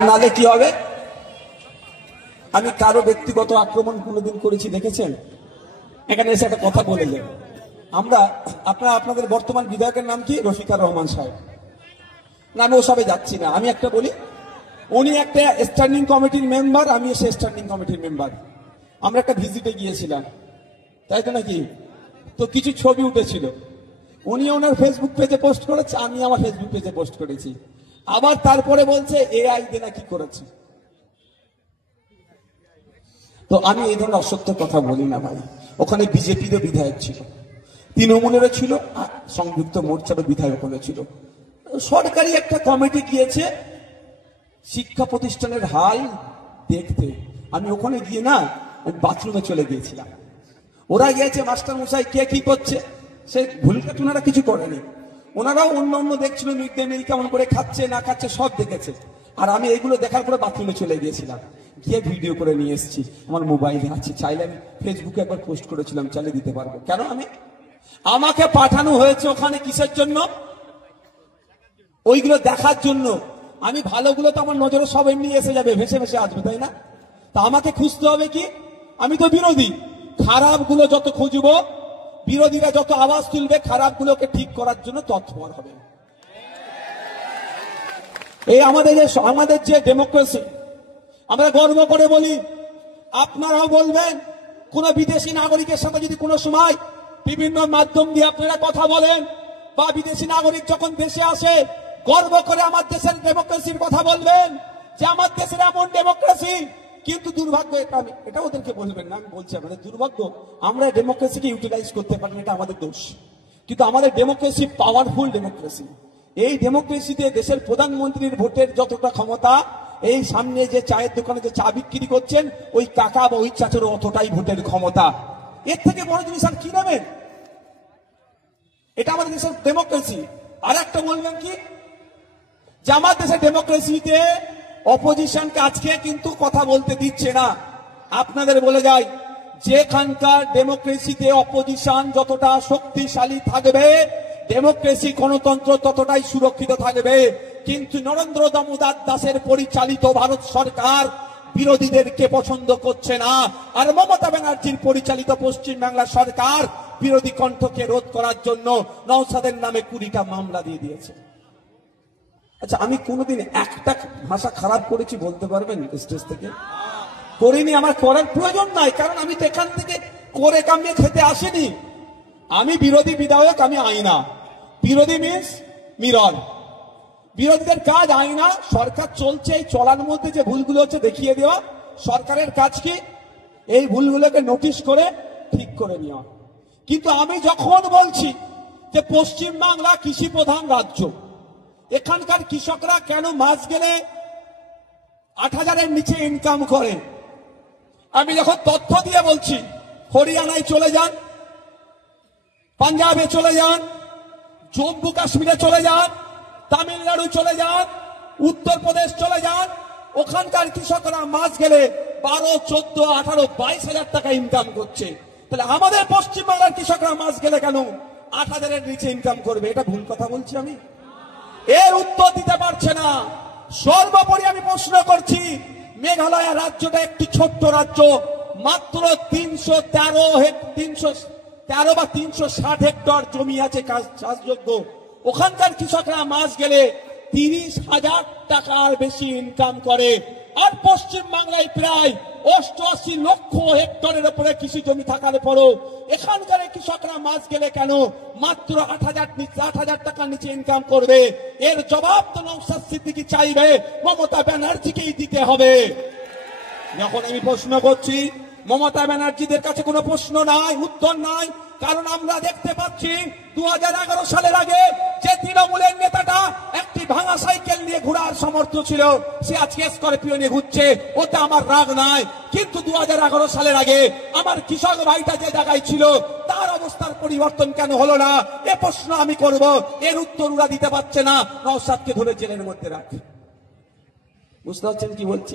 নালে কি হবে? আমি কারো ব্যক্তিগত আক্রমণ কোনোদিন করেছি দেখেছেন? এখানে এসে একটা কথা বলে যান। আপনাদের বর্তমান বিধায়কের নাম কি? রফিকার রহমান সাহেব। না, আমি ওসবে যাচ্ছি না। আমি একটা বলি, উনি একটা স্ট্যান্ডিং কমিটির মেম্বার, আমি সে স্ট্যান্ডিং কমিটির মেম্বার। আমরা একটা ভিজিটে গিয়েছিলাম, তাই তো নাকি? তো কিছু ছবি উঠেছিল, উনি ওনার ফেসবুক পেজে পোস্ট করেছে, আমি আমার ফেসবুক পেজে পোস্ট করেছি। আবার তারপরে বলছে এআই দিয়ে নাকি করেছে। তো আমি এই ধরনের অসত্য কথা বলি না ভাই। ওখানে বিজেপিরও বিধায়ক ছিল, তৃণমূলেরও ছিল, সংযুক্ত মোর্চারও বিধায়ক ছিল। সরকারি একটা কমিটি গিয়েছে শিক্ষা প্রতিষ্ঠানের হাল দেখতে। আমি ওখানে গিয়ে না বাথরুমে চলে গিয়েছিলাম। ওরা গিয়েছে মাস্টার মশাই কে কি করছে, সে ভুল ওনারা কিছু করেনি। ওনারাও অন্য দেখছিল, মিড ডে মিল কেমন করে খাচ্ছে না খাচ্ছে সব দেখেছে। আর আমি এগুলো দেখার পরে বাথরুমে চলে গিয়েছিলাম, গিয়ে ভিডিও করে নিয়ে এসেছি। আমার মোবাইলে আছে, চাইলে আমি ফেসবুকে একবার পোস্ট করেছিলাম, চালিয়ে দিতে পারবো। কেন? আমাকে পাঠানো হয়েছে ওখানে কিসের জন্য? ওইগুলো দেখার জন্য। আমি ভালোগুলো তো আমার নজরে সব এমনি এসে যাবে, ভেসে ভেসে আসবে, তাই না? তা আমাকে খুঁজতে হবে কি? আমি তো বিরোধী, খারাপ গুলো যত খুঁজবো, বিরোধীরা যত আওয়াজ তুলবে, খারাপ গুলোকে ঠিক করার জন্য তৎপর হবে। এই আমাদের যে ডেমোক্রেসি, আমরা গর্ব করে বলি। আপনারাও বলবেন, কোন বিদেশি নাগরিকের সাথে যদি কোনো সময় বিভিন্ন মাধ্যম দিয়ে আপনারা কথা বলেন, বা বিদেশি নাগরিক যখন দেশে আসে গর্ব করে আমার দেশের ডেমোক্রেসির কথা বলবেন, যে আমার দেশের এমন ডেমোক্রেসি। কিন্তু দুর্ভাগ্য, এটা ওদেরকে বলবেন না, আমি বলছি আমাদের দুর্ভাগ্য, আমরা ডেমোক্রেসিকে ইউটিলাইজ করতে পারি না, এটা আমাদের দোষ। কিন্তু আমাদের ডেমোক্রেসি পাওয়ারফুল ডেমোক্রেসি। এই ডেমোক্রেসিতে দেশের প্রধানমন্ত্রীর ভোটের যতটা ক্ষমতা, এই সামনে যে চায়ের দোকানে যে চা বিক্রি করছেন ওই কাকা বা ওই চাচুর অতটাই ভোটের ক্ষমতা। এর থেকে বড় জিনিস আর কি নেবেন? এটা আমাদের দেশের ডেমোক্রেসি। আর একটা বলবেন কি, যে আমার দেশের ডেমোক্রেসিতে অপোজিশনকে আজকে কিন্তু কথা বলতে দিচ্ছে না। আপনাদের বলে যাই, যেখানকার ডেমোক্রেসিতে অপোজিশন যতটা শক্তিশালী থাকবে, ডেমোক্রেসি গণতন্ত্র ততটাই সুরক্ষিত থাকবে। কিন্তু নরেন্দ্র দামোদর দাসের পরিচালিত ভারত সরকার বিরোধীদেরকে পছন্দ করছে না। আর মমতা ব্যানার্জির পরিচালিত পশ্চিমবাংলা সরকার বিরোধী কণ্ঠকে রোধ করার জন্য নওশাদের নামে 20টা মামলা দিয়ে দিয়েছে। আচ্ছা, আমি কোনোদিন একটা ভাষা খারাপ করেছি বলতে পারবেন স্টেজ থেকে? করিনি, আমার করার প্রয়োজন নাই, কারণ আমি তো এখান থেকে করে কামিয়ে খেতে আসিনি। আমি বিরোধী বিধায়ক, আমি আইনা। বিরোধী মিন্স মিরর। বিরোধীদের কাজ আইনা, সরকার চলছে, এই চলার মধ্যে যে ভুলগুলো হচ্ছে দেখিয়ে দেওয়া। সরকারের কাজ কি? এই ভুলগুলোকে নোটিশ করে ঠিক করে নেওয়া। কিন্তু আমি যখন বলছি যে পশ্চিমবাংলা কৃষি প্রধান রাজ্য, এখানকার কৃষকরা কেন মাস গেলে 8,000-এর নিচে ইনকাম করে, আমি যখন তথ্য দিয়ে বলছি, হরিয়ানায় চলে যান, পাঞ্জাবে চলে যান, জম্মু কাশ্মীরে চলে যান, তামিলনাড়ু চলে যান, উত্তরপ্রদেশ চলে যান, ওখানকার কৃষকরা মাস গেলে 12, 14, 18, 22,000 টাকা ইনকাম করছে। তাহলে আমাদের পশ্চিমবাংলার কৃষকরা মাস গেলে কেন 8,000-এর নিচে ইনকাম করবে? এটা ভুল কথা বলছি আমি? এর উত্তর দিতে পারছে না। সর্বোপরি আমি প্রশ্ন করছি, মেঘালয় রাজ্যটা একটি ছোট্ট রাজ্য, মাত্র 313 বা 360 হেক্টর জমি আছে চাষযোগ্য। ওখানকার কৃষকরা মাস গেলে 30,000 টাকার বেশি ইনকাম করে। আর পশ্চিমবাংলায় প্রায় 88 লক্ষ হেক্টরের উপরে কৃষি জমি থাকার পরও এখানকার কৃষকরা মাস গেলে কেন মাত্র 8,000 টাকার নিচে ইনকাম করবে? এর জবাব তো নওশাদ সিদ্দিকী চাইবে, মমতা ব্যানার্জিকেই দিতে হবে। যখন আমি প্রশ্ন করছি, মমতা ব্যানার্জিদের কাছে কোনো প্রশ্ন নাই, উত্তর নাই। কারণ আমরা দেখতে পাচ্ছি 2011 সালের আগে যে তৃণমূলের নেতাটা একটি ভাঙা সাইকেল নিয়ে ঘোরার সমর্থ ছিল, সে আজকে স্করপিও নিয়ে ঘুরছে, ওটা আমার রাগ নাই। কিন্তু 2011 সালের আগে আমার কৃষক ভাইটা যে জায়গায় ছিল, তার অবস্থার পরিবর্তন কেন হলো না? এ প্রশ্ন আমি করব। এর উত্তর ওরা দিতে পারছে না, নওশাদকে ধরে জেলের মধ্যে রাখে। বুঝতে পারছেন কি বলছি?